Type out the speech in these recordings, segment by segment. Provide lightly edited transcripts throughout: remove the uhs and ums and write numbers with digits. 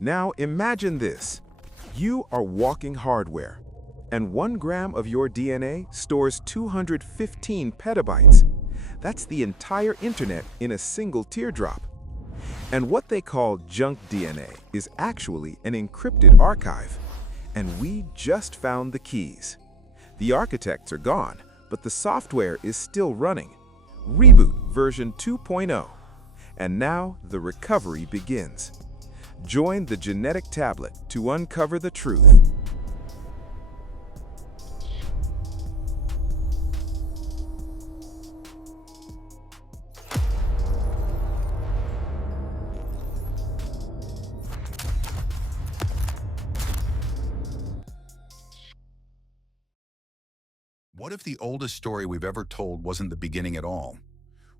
Now imagine this. You are walking hardware, and 1 gram of your DNA stores 215 petabytes. That's the entire internet in a single teardrop. And what they call junk DNA is actually an encrypted archive. And we just found the keys. The architects are gone, but the software is still running. Reboot version 2.0. And now the recovery begins. Join the genetic tablet to uncover the truth. What if the oldest story we've ever told wasn't the beginning at all?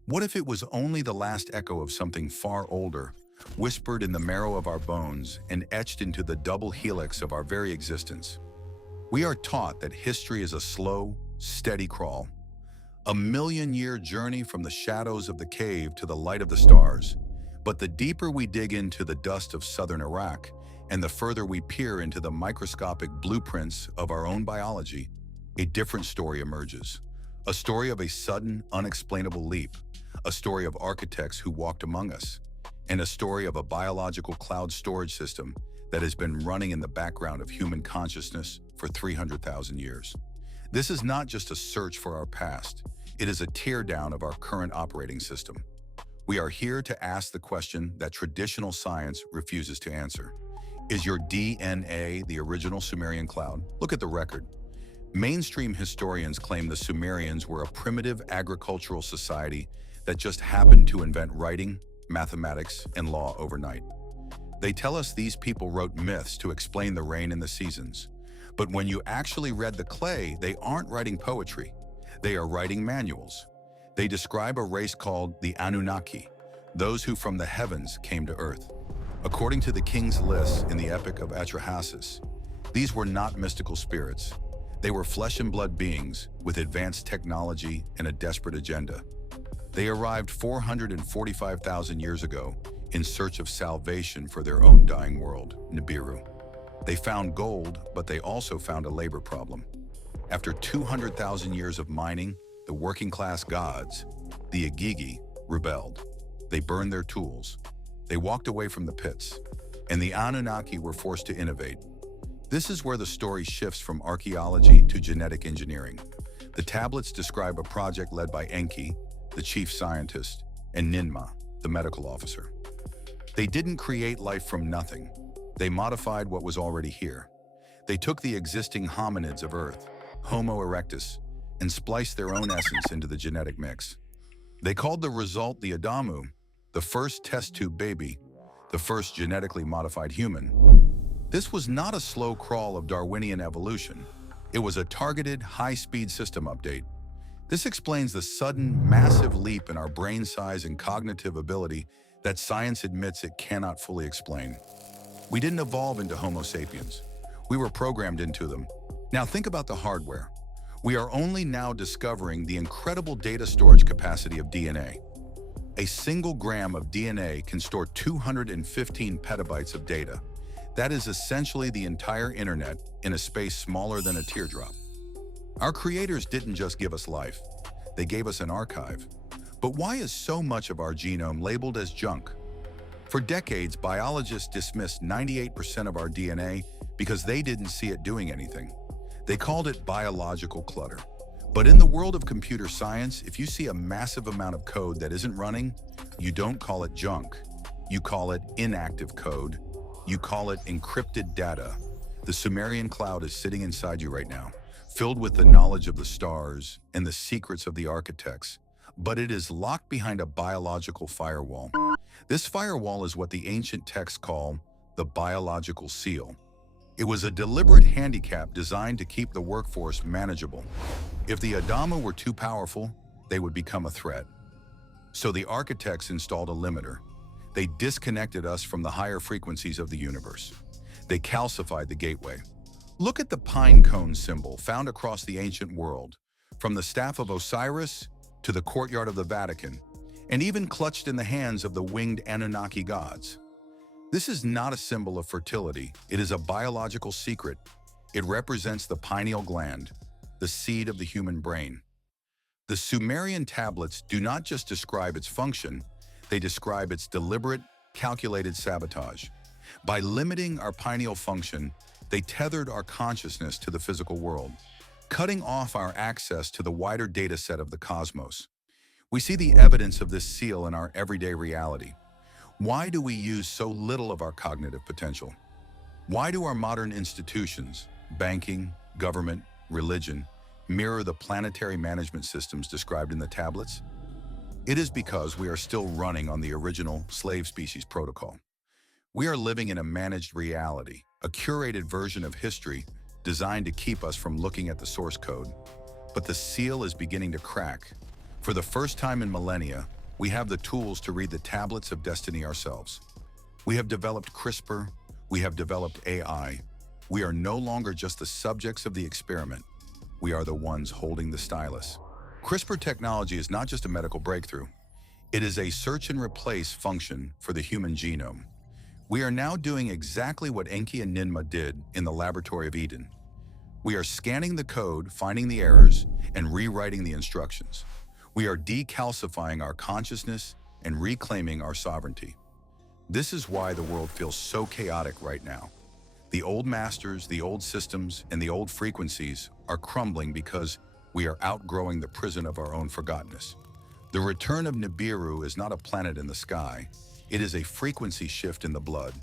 What if it was only the last echo of something far older, whispered in the marrow of our bones and etched into the double helix of our very existence? We are taught that history is a slow, steady crawl, a million-year journey from the shadows of the cave to the light of the stars. But the deeper we dig into the dust of southern Iraq, and the further we peer into the microscopic blueprints of our own biology, a different story emerges. A story of a sudden, unexplainable leap, a story of architects who walked among us, and a story of a biological cloud storage system that has been running in the background of human consciousness for 300,000 years. This is not just a search for our past, it is a teardown of our current operating system. We are here to ask the question that traditional science refuses to answer. Is your DNA the original Sumerian cloud? Look at the record. Mainstream historians claim the Sumerians were a primitive agricultural society that just happened to invent writing, mathematics, and law overnight. They tell us these people wrote myths to explain the rain and the seasons. But when you actually read the clay, they aren't writing poetry. They are writing manuals. They describe a race called the Anunnaki, those who from the heavens came to earth. According to the king's list in the Epic of Atrahasis, these were not mystical spirits. They were flesh and blood beings with advanced technology and a desperate agenda. They arrived 445,000 years ago in search of salvation for their own dying world, Nibiru. They found gold, but they also found a labor problem. After 200,000 years of mining, the working-class gods, the Igigi, rebelled. They burned their tools. They walked away from the pits, and the Anunnaki were forced to innovate. This is where the story shifts from archaeology to genetic engineering. The tablets describe a project led by Enki, the chief scientist, and Ninmah, the medical officer. They didn't create life from nothing. They modified what was already here. They took the existing hominids of Earth, Homo erectus, and spliced their own essence into the genetic mix. They called the result the Adamu, the first test tube baby, the first genetically modified human. This was not a slow crawl of Darwinian evolution. It was a targeted, high-speed system update. This explains the sudden, massive leap in our brain size and cognitive ability that science admits it cannot fully explain. We didn't evolve into Homo sapiens. We were programmed into them. Now think about the hardware. We are only now discovering the incredible data storage capacity of DNA. A single gram of DNA can store 215 petabytes of data. That is essentially the entire internet in a space smaller than a teardrop. Our creators didn't just give us life, they gave us an archive. But why is so much of our genome labeled as junk? For decades, biologists dismissed 98% of our DNA because they didn't see it doing anything. They called it biological clutter. But in the world of computer science, if you see a massive amount of code that isn't running, you don't call it junk. You call it inactive code. You call it encrypted data. The Sumerian cloud is sitting inside you right now, filled with the knowledge of the stars and the secrets of the architects. But it is locked behind a biological firewall. This firewall is what the ancient texts call the biological seal. It was a deliberate handicap designed to keep the workforce manageable. If the Adamu were too powerful, they would become a threat. So the architects installed a limiter. They disconnected us from the higher frequencies of the universe. They calcified the gateway. Look at the pine cone symbol found across the ancient world, from the staff of Osiris to the courtyard of the Vatican, and even clutched in the hands of the winged Anunnaki gods. This is not a symbol of fertility. It is a biological secret. It represents the pineal gland, the seed of the human brain. The Sumerian tablets do not just describe its function, they describe its deliberate, calculated sabotage. By limiting our pineal function, they tethered our consciousness to the physical world, cutting off our access to the wider data set of the cosmos. We see the evidence of this seal in our everyday reality. Why do we use so little of our cognitive potential? Why do our modern institutions, banking, government, religion, mirror the planetary management systems described in the tablets? It is because we are still running on the original slave species protocol. We are living in a managed reality, a curated version of history designed to keep us from looking at the source code. But the seal is beginning to crack. For the first time in millennia, we have the tools to read the tablets of destiny ourselves. We have developed CRISPR, we have developed AI. We are no longer just the subjects of the experiment. We are the ones holding the stylus. CRISPR technology is not just a medical breakthrough. It is a search and replace function for the human genome. We are now doing exactly what Enki and Ninmah did in the laboratory of E.D.I.N. We are scanning the code, finding the errors, and rewriting the instructions. We are decalcifying our consciousness and reclaiming our sovereignty. This is why the world feels so chaotic right now. The old masters, the old systems, and the old frequencies are crumbling because we are outgrowing the prison of our own forgottenness. The return of Nibiru is not a planet in the sky. It is a frequency shift in the blood.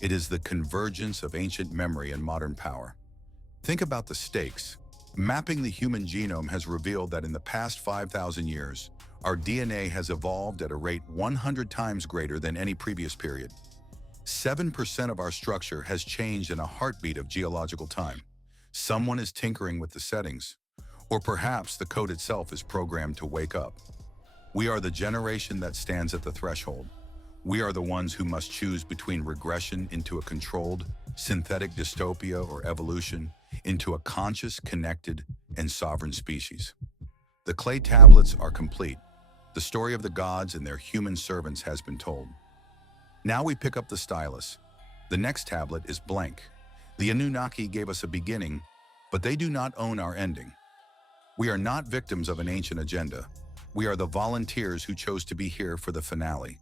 It is the convergence of ancient memory and modern power. Think about the stakes. Mapping the human genome has revealed that in the past 5,000 years, our DNA has evolved at a rate 100 times greater than any previous period. 7% of our structure has changed in a heartbeat of geological time. Someone is tinkering with the settings, or perhaps the code itself is programmed to wake up. We are the generation that stands at the threshold. We are the ones who must choose between regression into a controlled, synthetic dystopia or evolution into a conscious, connected, and sovereign species. The clay tablets are complete. The story of the gods and their human servants has been told. Now we pick up the stylus. The next tablet is blank. The Anunnaki gave us a beginning, but they do not own our ending. We are not victims of an ancient agenda. We are the volunteers who chose to be here for the finale.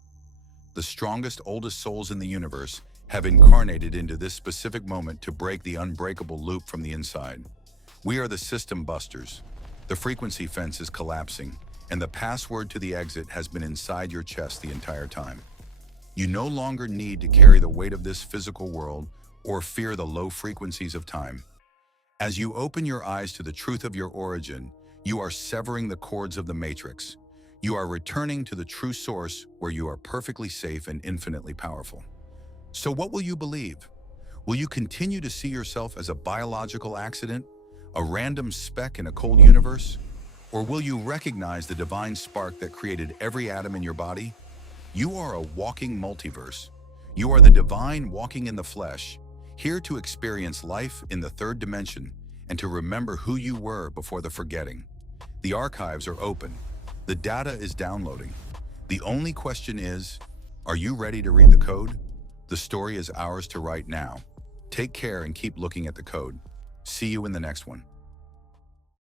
The strongest, oldest souls in the universe have incarnated into this specific moment to break the unbreakable loop from the inside. We are the system busters. The frequency fence is collapsing, and the password to the exit has been inside your chest the entire time. You no longer need to carry the weight of this physical world or fear the low frequencies of time. As you open your eyes to the truth of your origin, you are severing the cords of the matrix. You are returning to the true source where you are perfectly safe and infinitely powerful. So what will you believe? Will you continue to see yourself as a biological accident, a random speck in a cold universe? Or will you recognize the divine spark that created every atom in your body? You are a walking multiverse. You are the divine walking in the flesh, here to experience life in the third dimension and to remember who you were before the forgetting. The archives are open. The data is downloading. The only question is, are you ready to read the code? The story is ours to write now. Take care and keep looking at the code. See you in the next one.